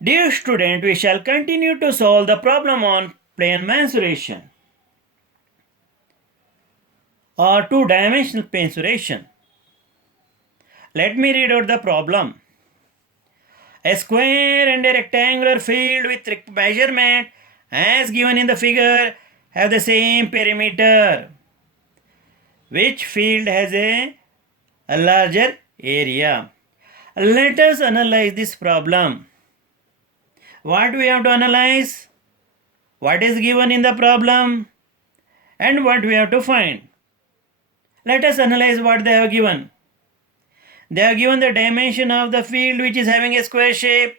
Dear student, we shall continue to solve the problem on plane mensuration or two-dimensional mensuration. Let me read out the problem. A square and a rectangular field with measurement as given in the figure have the same perimeter. Which field has a larger area? Let us analyze this problem. What we have to analyze? What is given in the problem and what we have to find. Let us analyze what they have given. They have given the dimension of the field which is having a square shape.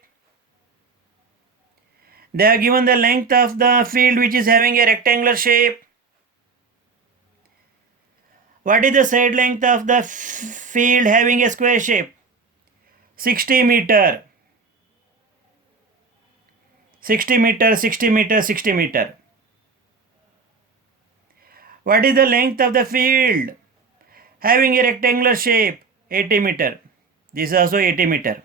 They have given the length of the field which is having a rectangular shape. What is the side length of the field having a square shape? 60 meter. 60 meter, 60 meter, 60 meter. What is the length of the field having a rectangular shape? 80 meter. This is also 80 meter.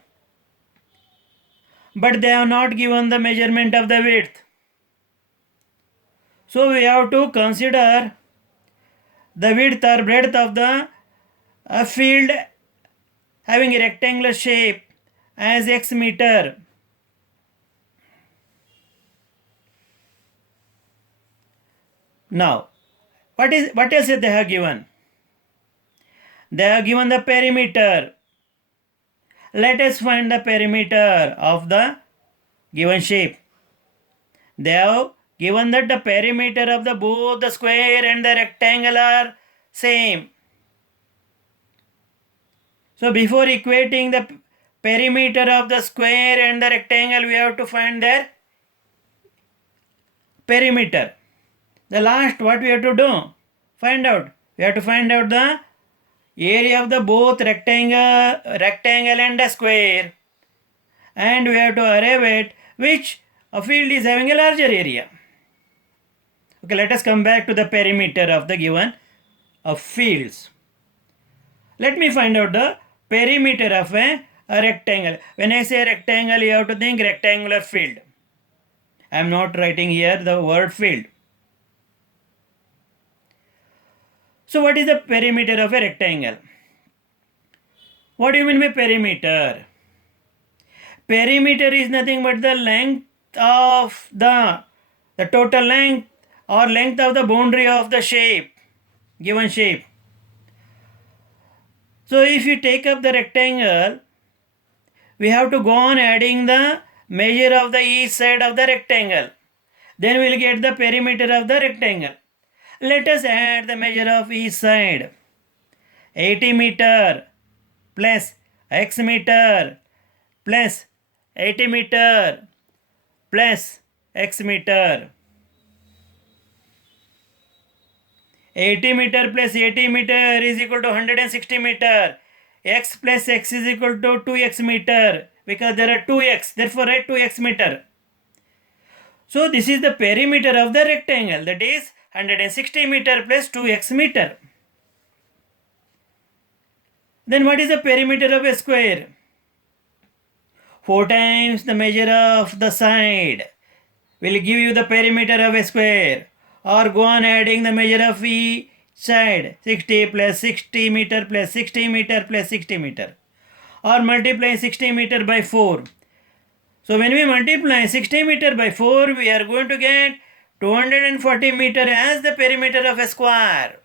But they have not given the measurement of the width. So we have to consider the width or breadth of the field having a rectangular shape as x meter. Now, what else they have given? They have given the perimeter. Let us find the perimeter of the given shape. They have given that the perimeter of the both the square and the rectangle are same. So before equating the perimeter of the square and the rectangle, we have to find their perimeter. The last what we have to do? Find out. We have to find out the area of the both rectangle and a square, and we have to arrive at which a field is having a larger area. Okay, let us come back to the perimeter of the given fields. Let me find out the perimeter of a rectangle. When I say rectangle, you have to think rectangular field. I am not writing here the word field. So what is the perimeter of a rectangle? What do you mean by perimeter? Perimeter is nothing but the length of the total length or length of the boundary of the shape, given shape. So if you take up the rectangle, we have to go on adding the measure of the each side of the rectangle. Then we will get the perimeter of the rectangle. Let us add the measure of each side. 80 meter plus x meter plus 80 meter plus x meter. 80 meter plus 80 meter is equal to 160 meter. X plus x is equal to 2x meter because there are 2x. Therefore, write 2x meter. So, this is the perimeter of the rectangle, that is 160 meter plus 2x meter. Then what is the perimeter of a square? 4 times the measure of the side will give you the perimeter of a square, or go on adding the measure of each side. 60 plus 60 meter plus 60 meter plus 60 meter, or multiply 60 meter by 4. So when we multiply 60 meter by 4, we are going to get 240 meter as the perimeter of a square.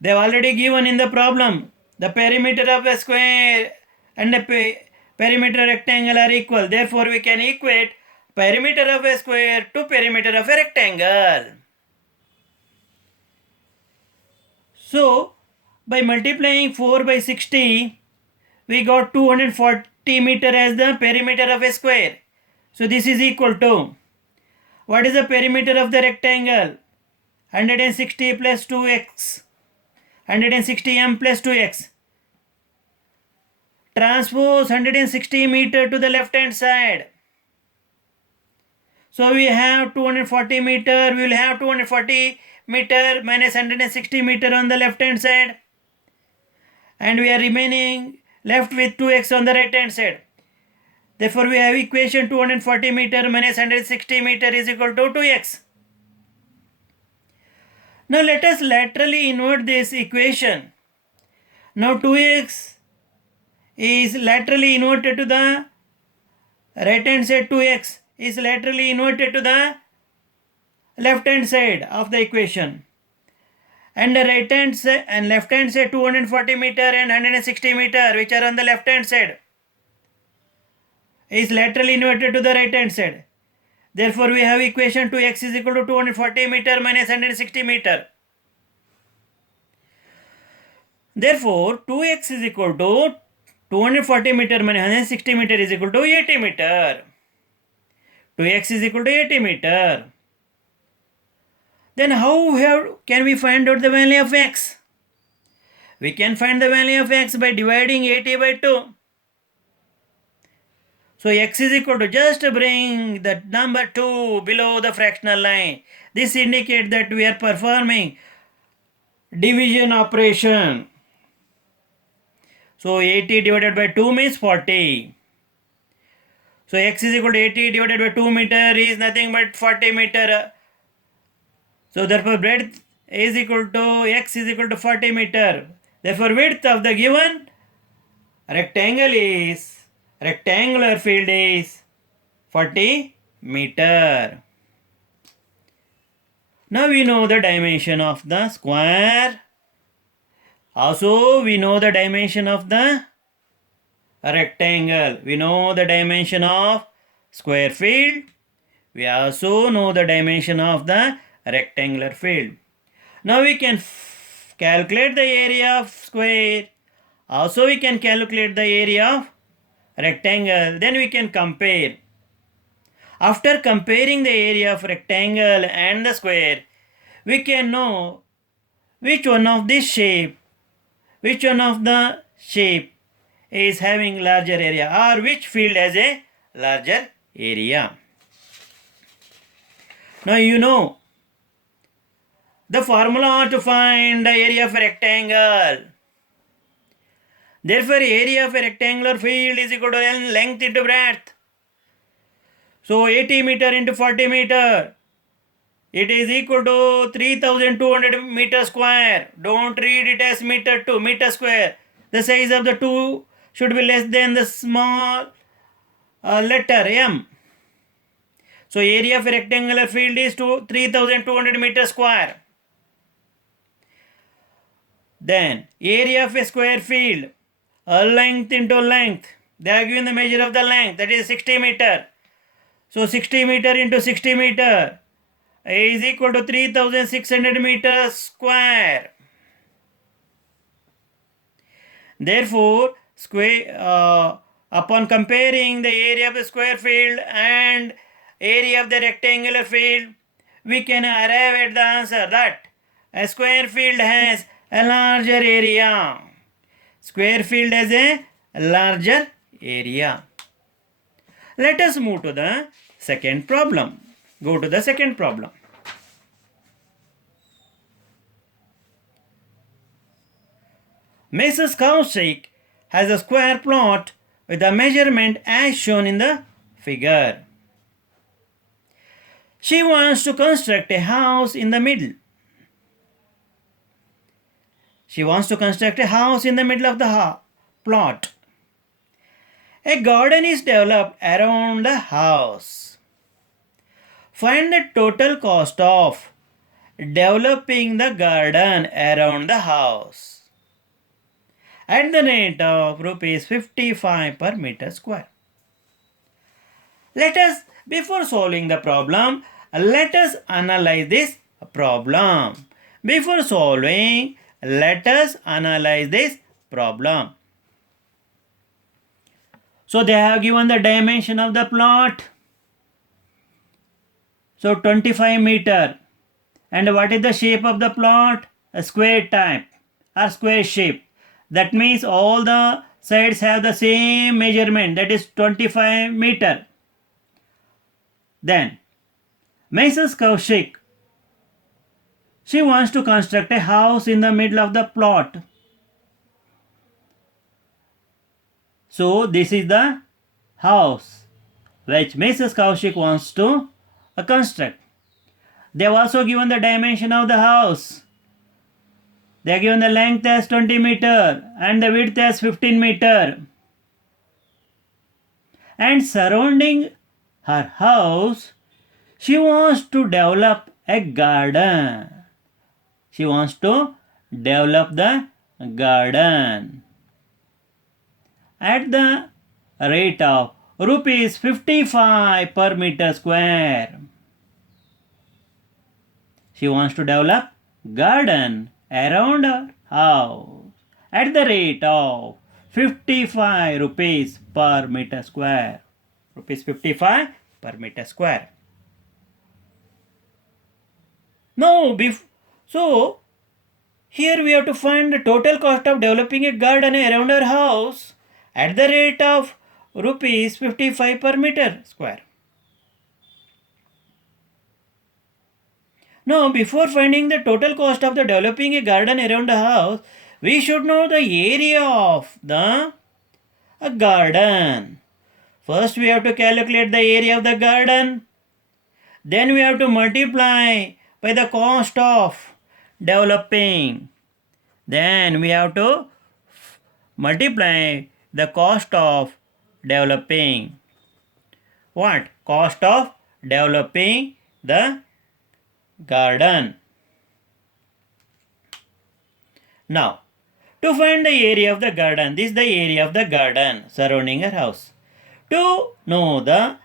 They have already given in the problem the perimeter of a square and the perimeter rectangle are equal. Therefore, we can equate perimeter of a square to perimeter of a rectangle. So, by multiplying 4 by 60, we got 240 meter as the perimeter of a square. So, this is equal to, what is the perimeter of the rectangle? 160 plus 2x. 160m plus 2x. Transpose 160 meter to the left hand side. So we have 240 meter, we will have 240 meter minus 160 meter on the left hand side. And we are remaining left with 2x on the right hand side. Therefore, we have equation 240 meter minus 160 meter is equal to 2x. Now let us laterally invert this equation. Now 2x is laterally inverted to the right hand side, 2x is laterally inverted to the left hand side of the equation. And the right hand side and left hand side 240 meter and 160 meter, which are on the left hand side, is laterally inverted to the right hand side. Therefore, we have equation 2x is equal to 240 meter minus 160 meter. Therefore, 2x is equal to 240 meter minus 160 meter is equal to 80 meter. 2x is equal to 80 meter. Then how can we find out the value of x? We can find the value of x by dividing 80 by 2. So x is equal to, just bring the number 2 below the fractional line. This indicates that we are performing division operation. So 80 divided by 2 means 40. So x is equal to 80 divided by 2 meter is nothing but 40 meter. So therefore breadth is equal to x is equal to 40 meter. Therefore width of the given rectangular field is 40 meter. Now we know the dimension of the square. Also we know the dimension of the rectangle. We know the dimension of square field. We also know the dimension of the rectangular field. Now we can calculate the area of square. Also we can calculate the area of rectangle. Then we can compare. After comparing the area of rectangle and the square, we can know which one of the shape is having larger area, or which field has a larger area. Now you know the formula to find the area of a rectangle. Therefore, area of a rectangular field is equal to length into breadth. So 80 meter into 40 meter, it is equal to 3200 meter square. Don't read it as meter to meter square. The size of the 2 should be less than the small letter m. So area of a rectangular field is 3200 meter square. Then area of a square field, length into length. They are given the measure of the length, that is 60 meter. So 60 meter into 60 meter is equal to 3600 meters square. Therefore, upon comparing the area of the square field and area of the rectangular field, we can arrive at the answer that a square field has a larger area. Square field has a larger area. Let us move to the second problem. Go to the second problem. Mrs. Kaushik has a square plot with a measurement as shown in the figure. She wants to construct a house in the middle. She wants to construct a house in the middle of the plot. A garden is developed around the house. Find the total cost of developing the garden around the house at the rate of rupees 55 per meter square. Before solving the problem, let us analyze this problem. Before solving, let us analyze this problem. So they have given the dimension of the plot. So 25 meter. And what is the shape of the plot? A square type or square shape. That means all the sides have the same measurement, that is 25 meter. Then Mrs. Kaushik, she wants to construct a house in the middle of the plot. So this is the house which Mrs. Kaushik wants to construct. They have also given the dimension of the house. They are given the length as 20 meter and the width as 15 meter. And surrounding her house, she wants to develop a garden. She wants to develop the garden at the rate of rupees 55 per meter square. She wants to develop garden around her house at the rate of 55 rupees per meter square. Rupees 55 per meter square. Now, so here we have to find the total cost of developing a garden around our house at the rate of rupees 55 per meter square. Now, before finding the total cost of the developing a garden around the house, we should know the area of the garden. First, we have to calculate the area of the garden. Then we have to multiply by the cost of developing. Then we have to multiply the cost of developing. What? Cost of developing the garden. Now, to find the area of the garden, this is the area of the garden surrounding our house. To know the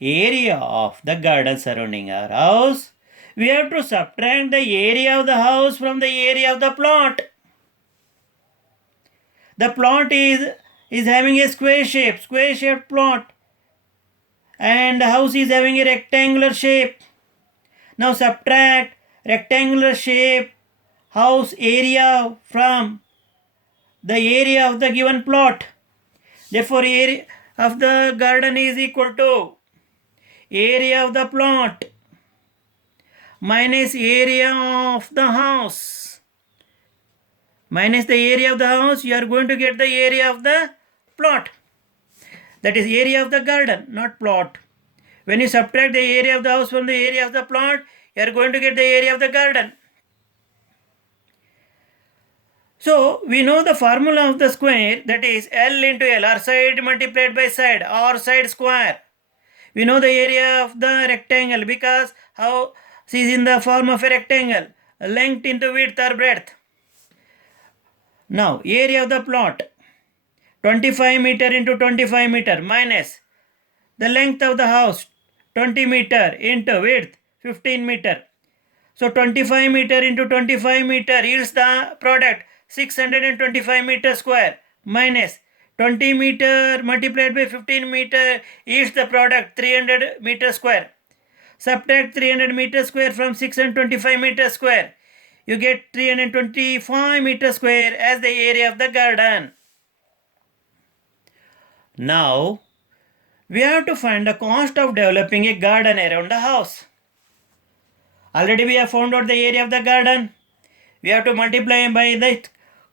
area of the garden surrounding our house, we have to subtract the area of the house from the area of the plot. The plot is having a square-shaped plot, and the house is having a rectangular shape. Now subtract rectangular shape house area from the area of the given plot. Therefore, area of the garden is equal to area of the plot minus area of the house. Minus the area of the house, you are going to get the area of the plot. That is area of the garden, not plot. When you subtract the area of the house from the area of the plot, you are going to get the area of the garden. So, we know the formula of the square, that is L into L, or side multiplied by side, or side square. We know the area of the rectangle because how C is in the form of a rectangle, length into width or breadth. Now, area of the plot, 25 meter into 25 meter minus the length of the house, 20 meter into width, 15 meter. So 25 meter into 25 meter yields the product 625 meter square minus 20 meter multiplied by 15 meter yields the product 300 meter square. Subtract 300 meter square from 625 meter square. You get 325 meter square as the area of the garden. Now, we have to find the cost of developing a garden around the house. Already we have found out the area of the garden. We have to multiply by the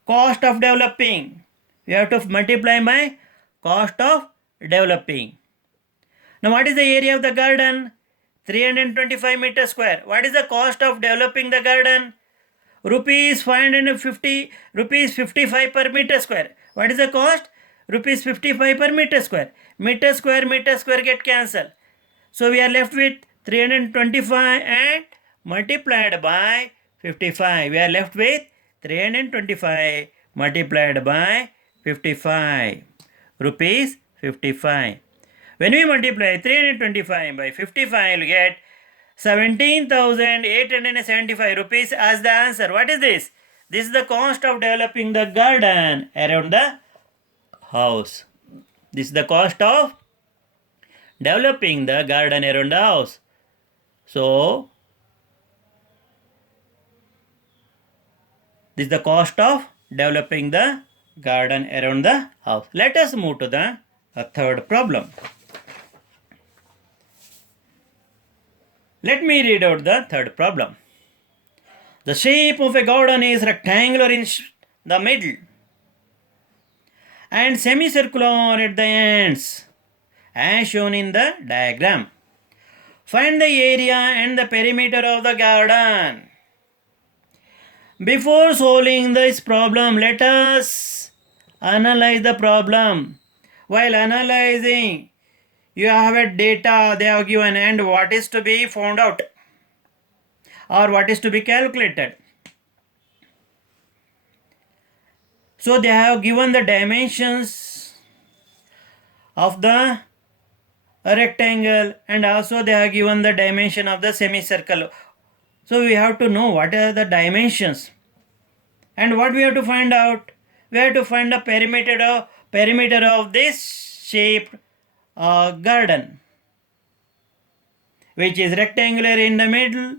cost of developing. We have to multiply by cost of developing. Now what is the area of the garden? 325 meter square. What is the cost of developing the garden? Rupees 550, rupees 55 per meter square. What is the cost? Rupees 55 per meter square. Meter square get cancelled. So we are left with 325 and multiplied by 55. We are left with 325 multiplied by 55. Rupees 55. When we multiply 325 by 55, we get 17,875 rupees as the answer. What is this? This is the cost of developing the garden around the house. This is the cost of developing the garden around the house. So, this is the cost of developing the garden around the house. Let us move to the third problem. Let me read out the third problem. The shape of a garden is rectangular in the middle and semicircular at the ends as shown in the diagram. Find the area and the perimeter of the garden. Before solving this problem, let us analyze the problem. While analyzing, you have a data they have given and what is to be found out or what is to be calculated. So they have given the dimensions of the rectangle and also they have given the dimension of the semicircle. So we have to know what are the dimensions and what we have to find out. We have to find the perimeter of this shaped garden, which is rectangular in the middle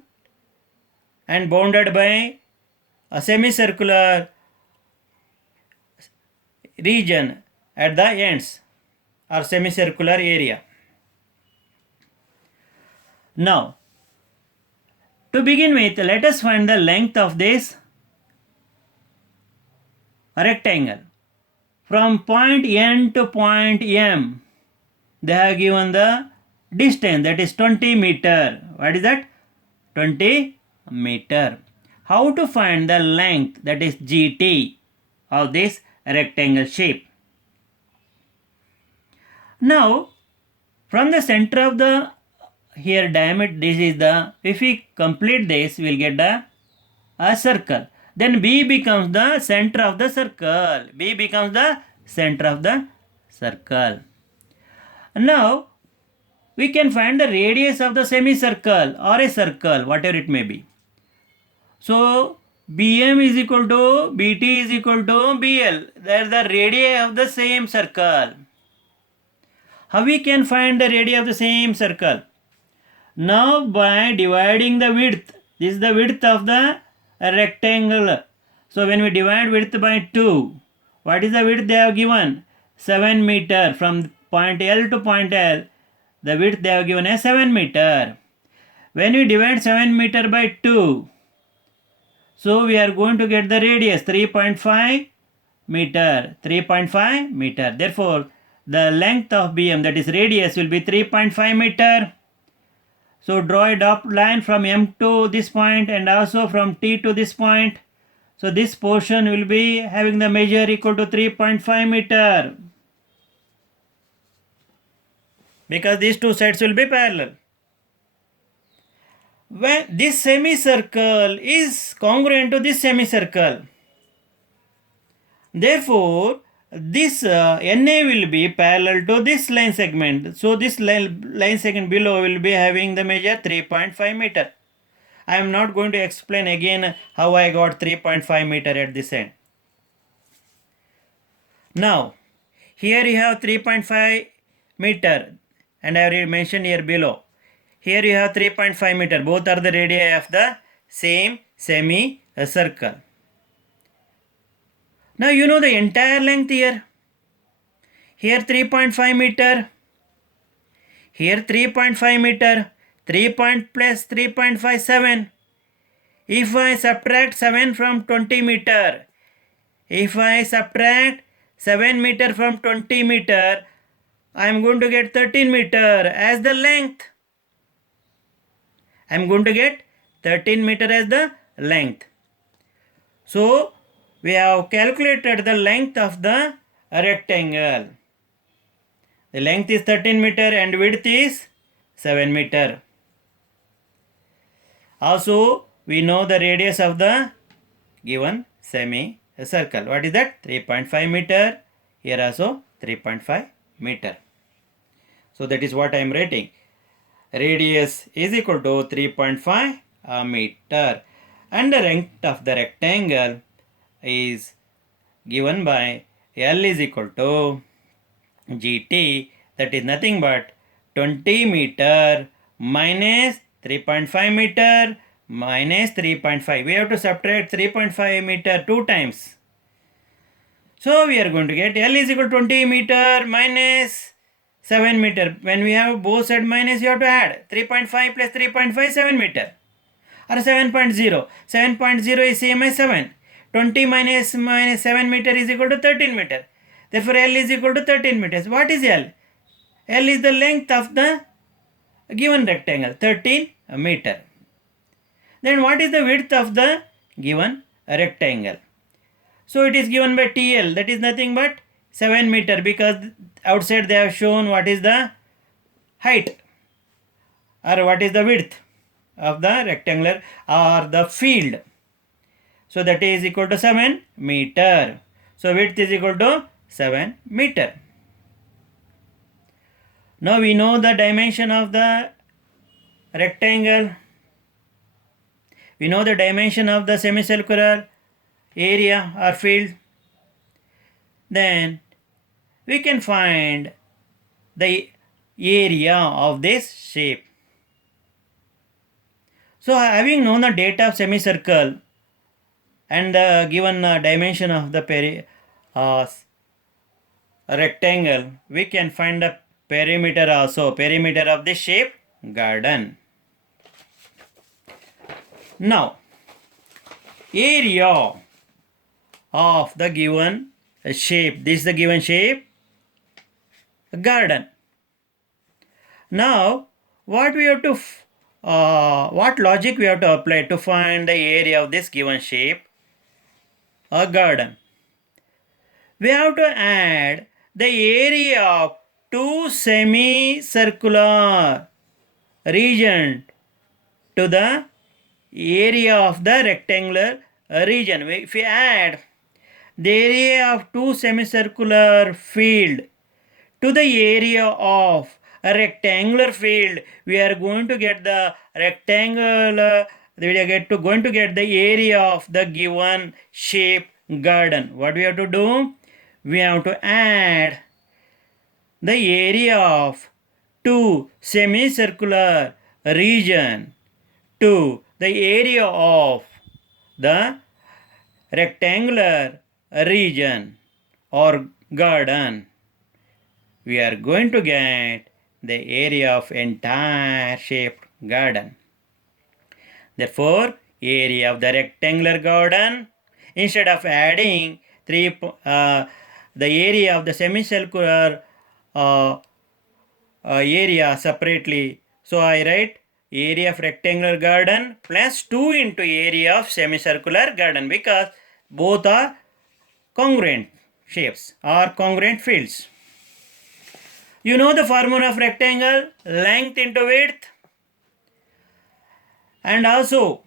and bounded by a semicircular region at the ends or semicircular area. Now, to begin with, let us find the length of this rectangle. From point N to point M, they have given the distance, that is 20 meter. What is that? 20 meter. How to find the length, that is GT, of this rectangle shape? Now, from the center of the here diameter, this is the, if we complete this, we will get a circle. Then B becomes the center of the circle. B becomes the center of the circle. Now, we can find the radius of the semicircle or a circle, whatever it may be. So, BM is equal to BT is equal to BL. They are the radii of the same circle. How we can find the radii of the same circle? Now, by dividing the width, this is the width of the rectangle. So, when we divide width by 2, what is the width they have given? 7 meter. From point L to point L, the width they have given as 7 meter. When we divide 7 meter by 2, so we are going to get the radius 3.5 meter. 3.5 meter. Therefore, the length of BM, that is radius, will be 3.5 meter. So draw a dotted line from M to this point and also from T to this point. So this portion will be having the measure equal to 3.5 meter. Because these two sides will be parallel. When this semicircle is congruent to this semicircle, therefore this NA will be parallel to this line segment. So this line segment below will be having the measure 3.5 meter. I am not going to explain again how I got 3.5 meter at this end. Now, here you have 3.5 meter and I already mentioned here below. Here you have 3.5 meter. Both are the radii of the same semicircle. Now you know the entire length here. Here 3.5 meter. Here 3.5 meter. 3 plus 3.5, 7. If I subtract 7 from 20 meter. If I subtract 7 meter from 20 meter, I am going to get 13 meter as the length. I am going to get 13 meter as the length. So, we have calculated the length of the rectangle. The length is 13 meter and width is 7 meter. Also, we know the radius of the given semicircle. What is that? 3.5 meter. Here also 3.5 meter. So that is what I am writing. Radius is equal to 3.5 meter. And the length of the rectangle is given by L is equal to GT, that is nothing but 20 meter minus 3.5 meter minus 3.5. We have to subtract 3.5 meter 2 times. So we are going to get L is equal to 20 meter minus 7 meter. When we have both sides minus, you have to add 3.5 plus 3.5, 7 meter. Or 7.0. 7.0 is same as 7. 20 minus 7 meter is equal to 13 meter. Therefore, L is equal to 13 meters. What is L? L is the length of the given rectangle, 13 meter. Then what is the width of the given rectangle? So it is given by TL, that is nothing but 7 meter, because outside they have shown what is the height or what is the width of the rectangular or the field. So that is equal to 7 meter. So width is equal to 7 meter. Now we know the dimension of the rectangle. We know the dimension of the semicircular area or field. Then we can find the area of this shape. So having known the data of semicircle and the given dimension of the rectangle, we can find the perimeter also, perimeter of the shape garden. Now, area of the given shape, this is the given shape garden. Now, what logic we have to apply to find the area of this given shape garden? We have to add the area of two semicircular region to the area of the rectangular region. If we add the area of two semicircular field to the area of a rectangular field, we are going to get the rectangular, we are going to get the area of the given shape garden. What we have to do? We have to add the area of two semicircular region to the area of the rectangular region or garden. We are going to get the area of entire shaped garden. Therefore, area of the rectangular garden, instead of adding the area of the semicircular area separately, so I write area of rectangular garden plus 2 into area of semicircular garden, because both are congruent shapes or congruent fields. You know the formula of rectangle, length into width, and also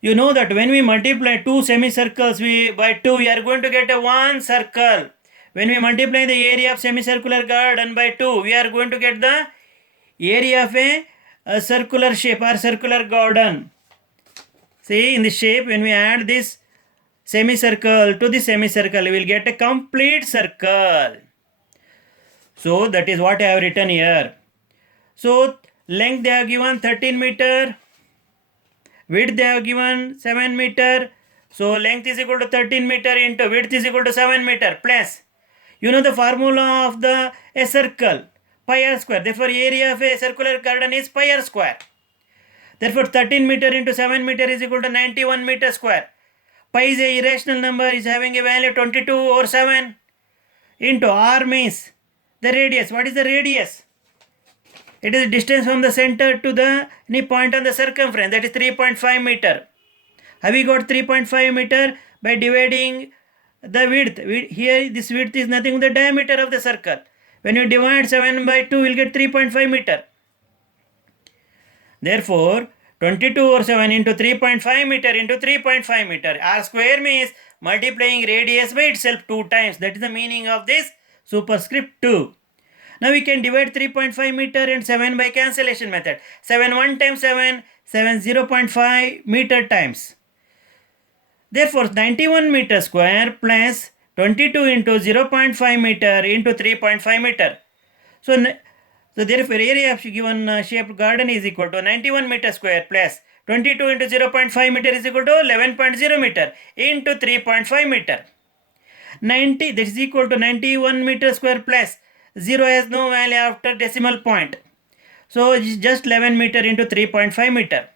you know that when we multiply two semicircles by 2, we are going to get a one circle. When we multiply the area of semicircular garden by 2, we are going to get the area of a circular shape or circular garden. See, in the shape, when we add this semicircle to the semicircle, we will get a complete circle. So that is what I have written here. So length they have given 13 meter, width they have given 7 meter. So length is equal to 13 meter into width is equal to 7 meter plus. You know the formula of a circle, pi r square. Therefore, area of a circular garden is pi r square. Therefore, 13 meter into 7 meter is equal to 91 meter square. Pi is a irrational number, is having a value 22 over 7 into r means the radius. What is the radius? It is the distance from the center to any point on the circumference, that is 3.5 meter. Have we got 3.5 meter? By dividing the width. Here this width is nothing but the diameter of the circle. When you divide 7 by 2, you will get 3.5 meter. Therefore, 22 over 7 into 3.5 meter into 3.5 meter. R square means multiplying radius by itself 2 times. That is the meaning of this superscript 2. Now we can divide 3.5 meter and 7 by cancellation method. 7 1 times 7, 7 0.5 meter times. Therefore, 91 meter square plus 22 into 0.5 meter into 3.5 meter. So therefore, area of given shaped garden is equal to 91 meter square plus 22 into 0.5 meter is equal to 11.0 meter into 3.5 meter. 90, that is equal to 91 meter square plus 0 has no value after decimal point. So it is just 11 meter into 3.5 meter.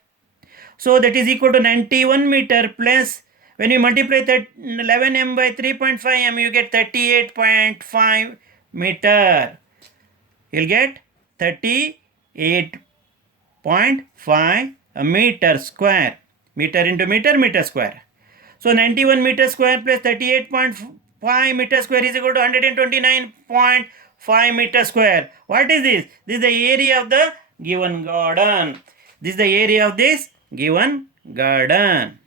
So that is equal to 91 meter plus, When you multiply 11m by 3.5m, you get 38.5 meter. You'll get 38.5 meter square. Meter into meter, meter square. So 91 meter square plus 38.5 meter square is equal to 129.5 meter square. What is this? This is the area of the given garden. This is the area of this given garden.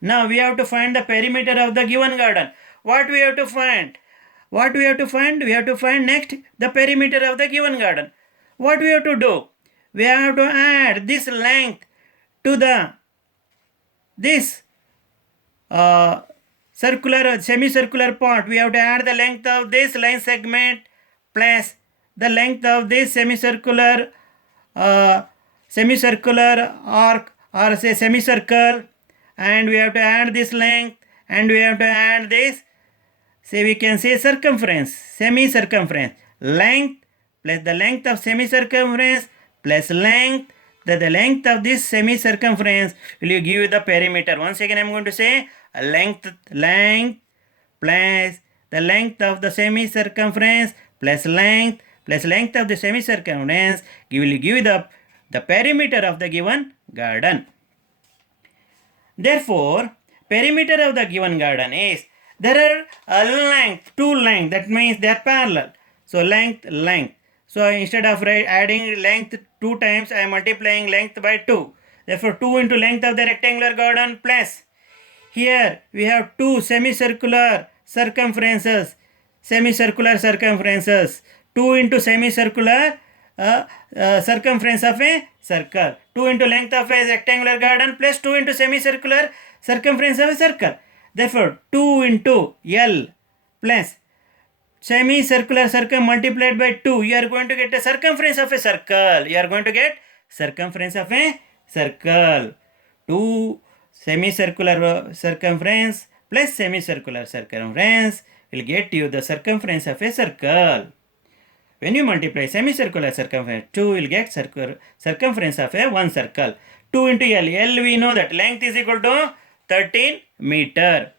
Now we have to find the perimeter of the given garden. What we have to find? What we have to find? We have to find next the perimeter of the given garden. What we have to do? We have to add this length to this semicircular part. We have to add the length of this line segment plus the length of this semicircular arc, or say semicircle, and we have to add this length, and we have to add this, say we can say circumference, semicircumference, length plus the length of semicircumference plus length, the length of this semicircumference will give you the perimeter. Once again I am going to say length plus the length of the semicircumference plus length of the semicircumference will give you the perimeter of the given garden. Therefore, perimeter of the given garden is, there are two length, that means they are parallel. So length. So instead of adding length 2 times, I am multiplying length by 2. Therefore 2 into length of the rectangular garden plus, here we have 2 semicircular circumferences. 2 into semicircular circumference of a circle. 2 into length of a rectangular garden plus 2 into semicircular circumference of a circle. Therefore 2 into L plus semicircular circle multiplied by 2, you are going to get the circumference of a circle. 2 semicircular circumference plus semicircular circumference will get you the circumference of a circle. When you multiply semicircular circumference, 2 will get circumference of a one circle. 2 into L. L we know that length is equal to 13 meter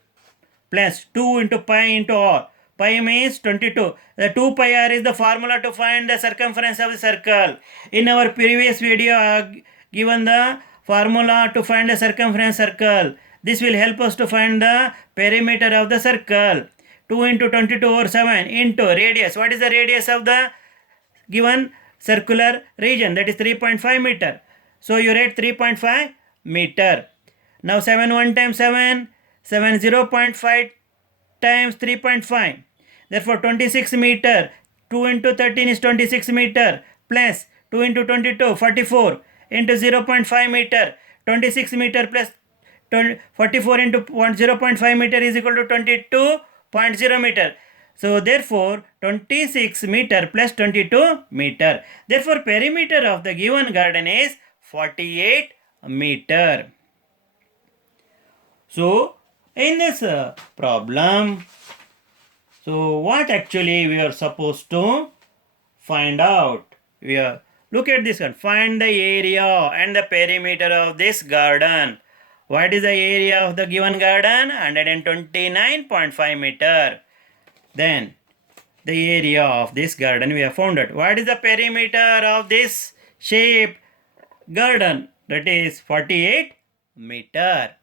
plus 2 into pi into r. Pi means 22. The 2 pi r is the formula to find the circumference of a circle. In our previous video, I have given the formula to find the circumference circle. This will help us to find the perimeter of the circle. 2 into 22 over 7 into radius. What is the radius of the given circular region? That is 3.5 meter. So you write 3.5 meter. Now 7 1 times 7, 0.5 times 3.5. Therefore 26 meter. 2 into 13 is 26 meter plus 2 into 22, 44 into 0.5 meter. 26 meter plus 44 into 0.5 meter is equal to 22.0 meter. So therefore 26 meter plus 22 meter. Therefore perimeter of the given garden is 48 meter. So in this problem, so what actually we are supposed to find out? Look at this one. Find the area and the perimeter of this garden. What is the area of the given garden? 129.5 meter. Then the area of this garden we have found out. What is the perimeter of this shaped garden? That is 48 meter.